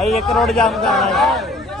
ਅਈ 1 ਕਰੋੜ ਜਾਮ ਕਰਨਾ ਹੈ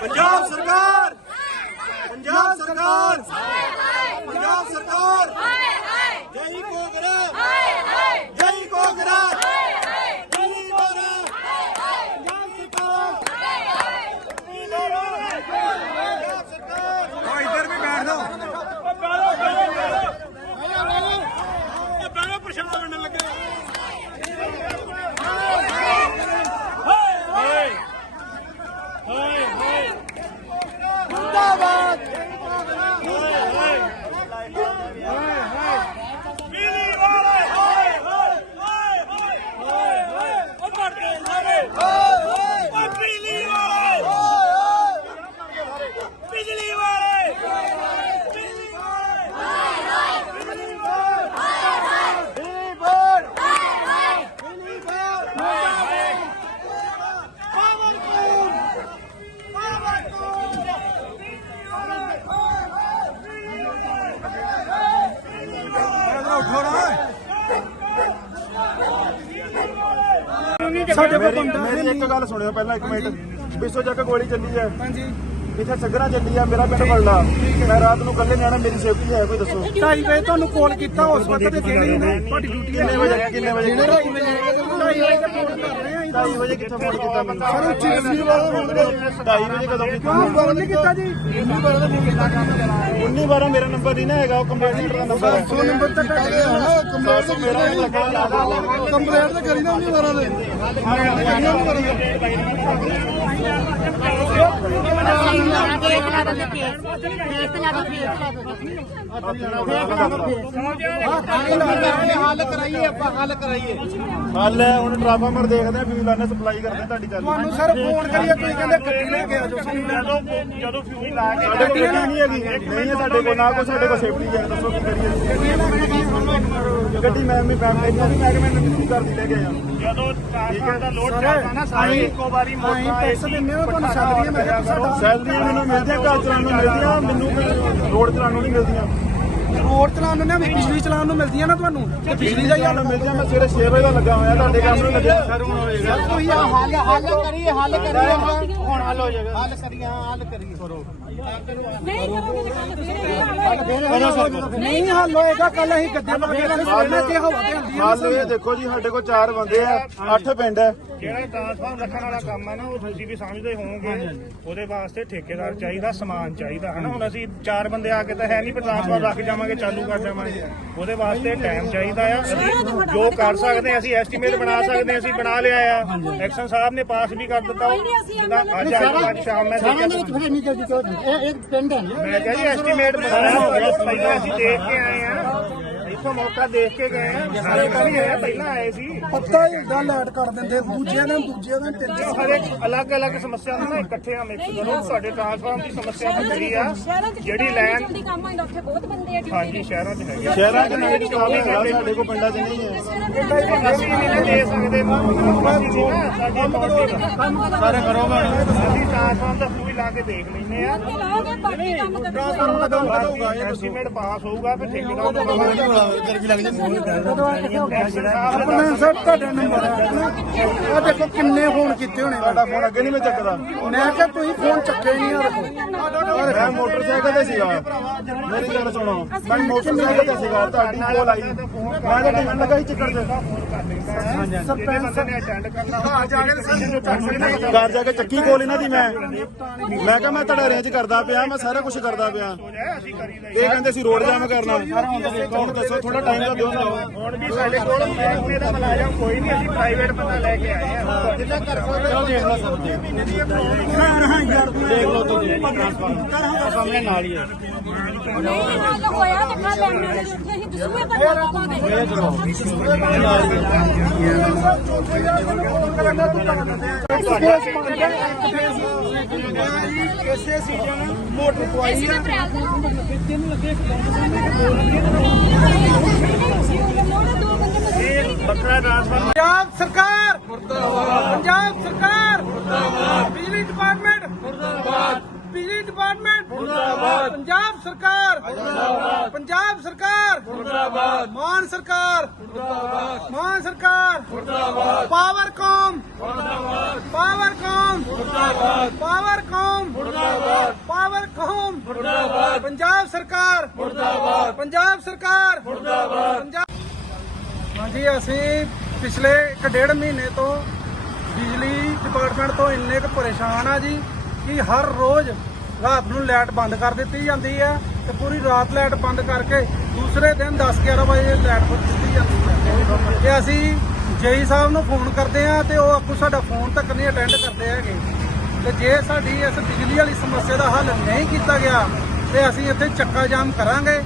ਪੰਜਾਬ ਸਰਕਾਰ! ਪੰਜਾਬ ਸਰਕਾਰ! ਪੰਜਾਬ ਸਰਕਾਰ! ਜੈ ਕੋਗਰਾ ਜੈ ਕੋਗਰਾ ਜੈ ਕੋਗਰਾ ਪੰਜਾਬ ਸਰਕਾਰ ਪੰਜਾਬ ਸਰਕਾਰ ਓ ਇੱਧਰ ਵੀ ਬੈਠ ਜਾਓ ਮੁਰਦਾਬਾਦ ਸਾਡੇ ਕੋਲ ਮੇਰੀ ਇੱਕ ਗੱਲ ਸੁਣਿਓ ਪਹਿਲਾਂ ਇੱਕ ਮਿੰਟ। ਬਿਸੋ ਚੱਕ ਗੋਲੀ ਚੱਲੀ ਹੈ। ਹਾਂਜੀ। ਇੱਥੇ ਸੱਗਰਾ ਚੱਲੀ ਆ ਮੇਰਾ ਪਿੰਡ ਬਲਦਾ ਮੈਂ ਰਾਤ ਨੂੰ ਇਕੱਲੇ ਨਿਆਣਾ ਮੇਰੀ ਸੇਫਟੀ ਹੈ ਕੋਈ ਦੱਸੋ? 2:30 ਵਜੇ ਤੁਹਾਨੂੰ ਕਾਲ ਕੀਤਾ ਉਸ ਵਕਤ ਤੇ ਦੇਣੀ ਨਹੀਂ ਤੁਹਾਡੀ ਡਿਊਟੀ ਕਿੰਨੇ ਵਜੇ ਕਿੰਨੇ ਵਜੇ 2:30 ਵਜੇ ਕਰ ਰਹੇ ਆ। 2:30 ਵਜੇ ਕਿੱਥੇ ਫੋਨ ਕੀਤਾ ਮੈਨੂੰ? ਸਰ ਉੱਚੀ ਦੱਸੀ ਵਾਲਾ ਫੋਨ 2:30 ਵਜੇ ਕਦੋਂ ਕੀਤਾ ਕਿਉਂ ਫੋਨ ਨਹੀਂ ਕੀਤਾ ਜੀ? 19 12 ਮੇਰਾ ਨੰਬਰ ਨਹੀਂ ਨਾ ਹੈਗਾ ਉਹ ਕੰਪਲੇਂਟ ਦਾ ਨੰਬਰ ਹੈ ਫੋਨ ਨੰਬਰ ਤਾਂ ਟੱਕ ਗਿਆ ਨਾ ਕੰਪਲੇਂਟ ਮੇਰਾ ਨਹੀਂ ਲੱਗਾ ਕੰਪਲੇਂਟ ਤਾਂ ਕਰੀ ਨਾ ਉਹਨੀ ਵਾਰਾਂ ਦੇ। ਹੱਲ ਕਰਾਈਏ ਆਪਾਂ ਹੱਲ ਕਰਾਈਏ। ਹੱਲ ਹੈ ਹੁਣ ਟ੍ਰਾਂਸਫਾਰਮਰ ਦੇਖਦੇ ਆ ਫਿਊਲ ਆਨੇ ਸਪਲਾਈ ਕਰਦੇ ਆ ਤੁਹਾਡੀ ਚੱਲ ਤੁਹਾਨੂੰ ਸਰ ਫੋਨ ਕਰੀਏ ਤੁਸੀਂ ਕਹਿੰਦੇ ਗੱਡੀ ਲੈ ਕੇ ਆ ਜਾਓ। ਜਦੋਂ ਜਦੋਂ ਫਿਊਲ ਲਾ ਕੇ ਸਾਡੇ ਕੋਲ ਗੱਡੀ ਨਹੀਂ ਹੈਗੀ। ਨਹੀਂ ਹੈ ਸਾਡੇ ਕੋਲ ਨਾ ਕੋਈ ਸਾਡੇ ਕੋਲ ਸੇਫਟੀ ਹੈ ਦੱਸੋ ਕੀ ਕਰੀਏ ਗੱਡੀ ਮੈਂ ਵੀ ਫੈਮਿਲੀ ਨੂੰ ਮੈਂ ਕਿ ਮੈਨੂੰ ਕਿੰਨੀ ਕਰ ਦੀ ਲੈ ਕੇ ਆ ਜਦੋਂ ਟ੍ਰਾਂਸਫਾਰਮਰ ਦਾ ਲੋਡ ਚੱਲਦਾ ਨਾ ਸਾਰੇ ਇੱਕੋ ਵਾਰੀ ਅਸੀਂ ਪੈਸੇ ਦਿੰਦੇ ਹਾਂ ਤੁਹਾਨੂੰ ਸੈਲਰੀ ਮੈਂ ਕਿਹਾ ਸਾਡਾ ਸੈਲਰੀਆਂ ਮੈਨੂੰ ਮਿਲਦੀਆਂ ਘਰ ਚਲਾਉਣ ਨੂੰ ਮਿਲਦੀਆਂ ਮੈਨੂੰ ਰੋਡ ਚਲਾਉਣ ਨੂੰ ਨਹੀਂ ਮਿਲਦੀਆਂ। ਰੋਡ ਚਲਾਉਣ ਨੂੰ ਨਾ ਵੀ ਬਿਜਲੀ ਚਲਾਉਣ ਨੂੰ ਮਿਲਦੀਆਂ ਨਾ ਤੁਹਾਨੂੰ। ਤੇ ਬਿਜਲੀ ਦਾ ਹੀ ਚਲਾਉਣ ਨੂੰ ਮਿਲਦੀਆਂ ਮੈਂ ਸਵੇਰੇ 6 ਵਜੇ ਦਾ ਲੱਗਾ ਹੋਇਆ ਤੁਹਾਡੇ ਕੰਮ ਨੂੰ ਲੱਗਿਆ ਸਰ ਹੁਣ ਹੋਏਗਾ ਤੁਸੀਂ ਆਹ ਹੱਲ ਹੱਲ ਕਰੀਏ ਹੱਲ ਕਰੀਏ ਹੁਣ ਹੱਲ ਹੋ ਜਾਏਗਾ। ਹੱਲ ਕਰੀਏ ਹੱਲ ਕਰੀਏ। ਕਰੋ। ਨਹੀਂ ਹੱਲ ਹੋਏਗਾ। ਕੱਲ ਅਸੀਂ ਗੱਦੇ ਪਾ ਕੇ ਸਵੇਰੇ ਤੇ ਹਵਾ ਤੇ ਹਾਲ ਇਹ ਦੇਖੋ ਜੀ ਸਾਡੇ ਕੋਲ ਚਾਰ ਬੰਦੇ ਆ ਅੱਠ ਪਿੰਡ ਹੈ ਜਿਹੜਾ ਟ੍ਰਾਂਸਫਾਰਮ ਰੱਖਣ ਵਾਲਾ ਕੰਮ ਆ ਨਾ ਉਹ ਤੁਸੀਂ ਵੀ ਸਮਝਦੇ ਹੋਵੋਗੇ। ਉਹਦੇ ਵਾਸਤੇ ਠੇਕੇਦਾਰ ਚਾਹੀਦਾ ਸਮਾਨ ਚਾਹੀਦਾ ਹਨਾ? ਹੁਣ ਅਸੀਂ ਚਾਰ ਬੰਦੇ ਆ ਕੇ ਤਾਂ ਹੈ ਨਹੀਂ ਵੀ ਟ੍ਰਾਂਸਫਾਰਮ ਰੱਖ ਜਾਵਾਂਗੇ ਚਾਲੂ ਕਰ ਜਾਵਾਂਗੇ। ਉਹਦੇ ਵਾਸਤੇ ਟਾਈਮ ਚਾਹੀਦਾ ਆ। ਅਸੀਂ ਜੋ ਕਰ ਸਕਦੇ ਹਾਂ, ਅਸੀਂ ਐਸਟੀਮੇਟ ਬਣਾ ਸਕਦੇ ਹਾਂ, ਅਸੀਂ ਬਣਾ ਲਿਆ ਆ। ਐਕਸ਼ਨ ਸਾਹਿਬ ਨੇ ਪਾਸ ਵੀ ਕਰ ਦਿੱਤਾ। ਅੱਜ ਅੱਜ ਸ਼ਾਮ ਮੈਂ ਦੇਖਿਆ ਫਿਰ ਇੰਨੀ ਜਲਦੀ ਕਿਉਂ ਇਹ ਇੱਕ ਪਿੰਡ ਹੈ ਮੈਂ ਕਿਹਾ ਜੀ ਐਸਟੀਮੇਟ ਹੋਇਆ ਪਹਿਲਾਂ ਅਸੀਂ ਦੇਖ ਕੇ ਆਏ ਆ। ਇੱਥੋਂ ਮੌਕਾ ਦੇਖ ਕੇ ਗਏ। ਆ ਸਾਰੇ ਤਾਂ ਨਹੀਂ ਆਇਆ ਪਹਿਲਾਂ ਆਏ ਸੀ। ਪੱਤਾ ਹੀ ਦਾ ਲੈਟ ਕਰ ਦਿੰਦੇ ਦੂਜੇ ਦਿਨ ਦੂਜੇ ਦਿਨ ਤੀਜੇ ਦਿਨ। ਹਰ ਇੱਕ ਅਲੱਗ-ਅਲੱਗ ਸਮੱਸਿਆ ਨੂੰ ਨਾ ਇਕੱਠਿਆਂ ਮਿਕਸ ਕਰੋ। ਤੁਹਾਡੇ ਟ੍ਰਾਂਸਫਾਰਮ ਦੀ ਸਮੱਸਿਆ ਵੱਖਰੀ ਆ। ਜਿਹੜੀ ਲੈਣ ਜਲਦੀ ਕੰਮ ਆਉਂਦਾ ਉੱਥੇ ਬਹੁਤ ਬੰਦੇ ਆ ਹਾਂਜੀ ਸ਼ਹਿਰਾਂ 'ਚ ਹੈਗੀ ਆ। ਸ਼ਹਿਰਾਂ ਦੇ ਨਾਲ ਕੰਮ ਹੈਗਾ ਸਾਡੇ ਕੋਲ ਪਿੰਡਾਂ 'ਚ ਨਹੀਂ ਹੈ। ਅਸੀਂ ਨਹੀਂ ਨਾ ਦੇ ਸਕਦੇ। ਅਸੀਂ ਨਹੀਂ ਨਾ ਸਾਡੀ ਦਾ ਸਾਰੇ ਕਰੋਗਾ ਅਸੀਂ ਟ੍ਰਾਂਸਫਾਰਮ ਦਾ ਸੂਈ ਲਾ ਕੇ ਦੇਖ ਲੈਨੇ ਆ। ਲਾਓਗੇ ਬਾਕੀ ਕੰਮ ਕਰੋ ਐਸਟੀਮੇਟ ਪਾਸ ਹੋਊਗਾ ਫਿਰ ਠੇਕੇਦਾਰ ਨੂੰ ਕਹਾਂਗੇ ਗਰਮੀ ਲੱਗ ਜਾਂਦੀ ਮੈਂ ਸਰ ਤੁਹਾਡਾ ਨੰਬਰ ਹੈ ਆ ਦੇਖੋ ਕਿੰਨੇ ਫੋਨ ਕੀਤੇ ਹੋਣੇ ਤੁਹਾਡਾ ਫੋਨ ਅੱਗੇ ਨਹੀਂ ਮੈਂ ਚੱਕਦਾ। ਮੈਂ ਕਿਹਾ ਤੁਸੀਂ ਫੋਨ ਚੱਕੇ ਨਹੀਂ ਆ। ਮੈਂ ਮੋਟਰਸਾਈਕਲ ਤੇ ਸੀਗਾ। ਮੇਰੀ ਗੱਲ ਸੁਣੋ ਮੈਂ ਮੋਟਰਸਾਈਕਲ ਤੇ ਸੀਗਾ ਤੁਹਾਡੀ ਕੋਲ ਆਈ। ਮੈਂ ਤਾਂ ਟਿਕਟ ਲਗਾਈ ਚੱਕਰ ਤੇ। ਸਰਪੰਚ ਨੇ ਅਟੈਂਡ ਕਰਨਾ ਘਰ ਜਾ ਕੇ ਘਰ ਜਾ ਕੇ ਚੱਕੀ ਕੋਲ ਇਹਨਾਂ ਦੀ ਮੈਂ। ਮੈਂ ਕਿਹਾ ਮੈਂ ਤੁਹਾਡਾ ਅਰੇਂਜ ਕਰਦਾ ਪਿਆ ਮੈਂ ਸਾਰਾ ਕੁਝ ਕਰਦਾ ਪਿਆ ਅਸੀਂ ਕਰੀਦਾ ਇਹ ਕਹਿੰਦੇ ਸੀ ਰੋਡ ਜਾਮ ਕਰਨਾ ਹੁਣ ਦੱਸੋ ਥੋੜਾ ਟਾਈਮ ਤਾਂ ਦਿਓ ਨਾ ਹੁਣ ਵੀ ਸਾਡੇ ਕੋਲ ਦਾ ਮੁਲਾਜ਼ਮ ਕੋਈ ਨਹੀਂ ਅਸੀਂ ਪ੍ਰਾਈਵੇਟ ਬੰਦਾ ਲੈ ਕੇ ਆਏ ਆ ਜਿੰਨਾ ਕਰ ਚਲੋ ਦੇਖ ਲਓ ਸਭ ਦੇਖ ਲਓ ਤੁਸੀਂ ਟ੍ਰਾਂਸਫਾਰਮਰ ਸਾਹਮਣੇ ਨਾਲ ਹੀ ਹੈ ਨਹੀਂ ਹੱਲ ਹੋਇਆ ਤੇ ਕੱਲ ਐਮਐਲਏ ਉੱਥੇ ਹੀ ਦਸੂਏ ਬੰਦਾ ਪਾਵਾਂਗੇ ਇਸੇ ਸੀਜ਼ਨ ਮੋਟਰ ਪਵਾਈ ਇਸੇ ਅਪ੍ਰੈਲ ਦਾ ਤਿੰਨ ਲੱਗੇ ਦੋ ਬੰਦੇ ਮਜ਼ਦੂਰ ਬੱਕਰਾ ਟ੍ਰਾਂਸਫਰ ਪੰਜਾਬ ਸਰਕਾਰ ਮੁਰਦਾਬਾਦ ਪੰਜਾਬ ਸਰਕਾਰ ਮੁਰਦਾਬਾਦ ਬਿਜਲੀ ਡਿਪਾਰਟਮੈਂਟ ਮੁਰਦਾਬਾਦ ਬਿਜਲੀ ਡਿਪਾਰਟਮੈਂਟ ਮੁਰਦਾਬਾਦ ਪੰਜਾਬ ਸਰਕਾਰ ਮੁਰਦਾਬਾਦ ਪੰਜਾਬ ਸਰਕਾਰ ਮੁਰਦਾਬਾਦ ਮਾਨ ਸਰਕਾਰ ਮੁਰਦਾਬਾਦ ਮਾਨ ਸਰਕਾਰ ਮੁਰਦਾਬਾਦ ਪਾਵਰਕਾਮ ਮੁਰਦਾਬਾਦ ਪਾਵਰਕਾਮ ਮੁਰਦਾਬਾਦ ਪਾਵਰਕਾਮ ਮੁਰਦਾਬਾਦ ਪਾਵਰਕਾਮ ਮੁਰਦਾਬਾਦ। ਪੰਜਾਬ ਸਰਕਾਰ। ਮੁਰਦਾਬਾਦ। ਪੰਜਾਬ ਸਰਕਾਰ। ਮੁਰਦਾਬਾਦ। ਹਾਂਜੀ ਅਸੀਂ ਪਿਛਲੇ ਇੱਕ ਡੇਢ ਮਹੀਨੇ ਤੋਂ ਬਿਜਲੀ ਡਿਪਾਰਟਮੈਂਟ ਤੋਂ ਇੰਨੇ ਕੁ ਪਰੇਸ਼ਾਨ ਆ ਜੀ ਕਿ ਹਰ ਰੋਜ਼ ਰਾਤ ਨੂੰ ਲਾਈਟ ਬੰਦ ਕਰ ਦਿੱਤੀ ਜਾਂਦੀ ਹੈ ਤੇ ਪੂਰੀ ਰਾਤ ਲਾਈਟ ਬੰਦ ਕਰਕੇ ਦੂਸਰੇ ਦਿਨ 10 11 ਵਜੇ ਲਾਈਟ ਬੰਦ ਦਿੱਤੀ ਜਾਂਦੀ ਹੈ ਤੇ ਅਸੀਂ ਜੇਈ ਸਾਹਿਬ ਨੂੰ ਫੋਨ ਕਰਦੇ ਆ ਤੇ ਉਹ ਆਪੂ ਸਾਡਾ ਫੋਨ ਤੱਕ ਨਹੀਂ ਅਟੈਂਡ ਕਰਦੇ ਹੈਗੇ। ਤੇ ਜੇ ਸਾਡੀ ਇਸ ਬਿਜਲੀ ਵਾਲੀ ਸਮੱਸਿਆ ਦਾ ਹੱਲ ਨਹੀਂ ਕੀਤਾ ਗਿਆ, ਤੇ ਅਸੀਂ ਇੱਥੇ ਚੱਕਾ ਜਾਮ ਕਰਾਂਗੇ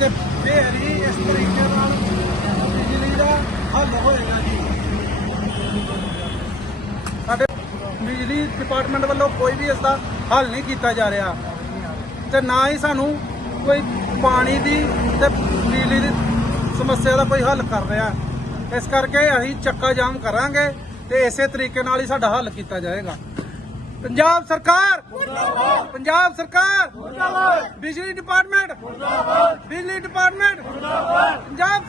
ਤੇ ਫੇਰ ਹੀ ਇਸ ਤਰੀਕੇ ਨਾਲ ਬਿਜਲੀ ਦਾ ਹੱਲ ਹੋਏਗਾ ਜੀ। ਸਾਡੇ ਬਿਜਲੀ ਡਿਪਾਰਟਮੈਂਟ ਵੱਲੋਂ ਕੋਈ ਵੀ ਇਸ ਦਾ ਹੱਲ ਨਹੀਂ ਕੀਤਾ ਜਾ ਰਿਹਾ। ਤੇ ਨਾ ਹੀ ਸਾਨੂੰ ਕੋਈ ਪਾਣੀ ਦੀ ਤੇ ਬਿਜਲੀ ਦੀ ਸਮੱਸਿਆ ਦਾ ਕੋਈ ਹੱਲ ਕਰ ਰਿਹਾ। ਇਸ ਕਰਕੇ ਅਸੀਂ ਚੱਕਾ ਜਾਮ ਕਰਾਂਗੇ ਤੇ ਇਸੇ ਤਰੀਕੇ ਨਾਲ ਹੀ ਸਾਡਾ ਹੱਲ ਕੀਤਾ ਜਾਏਗਾ। ਪੰਜਾਬ ਸਰਕਾਰ! ਮੁਰਦਾਬਾਦ! ਪੰਜਾਬ ਸਰਕਾਰ! ਮੁਰਦਾਬਾਦ! ਬਿਜਲੀ ਡਿਪਾਰਟਮੈਂਟ! ਮੁਰਦਾਬਾਦ! ਬਿਜਲੀ ਡਿਪਾਰਟਮੈਂਟ! ਮੁਰਦਾਬਾਦ! ਪੰਜਾਬ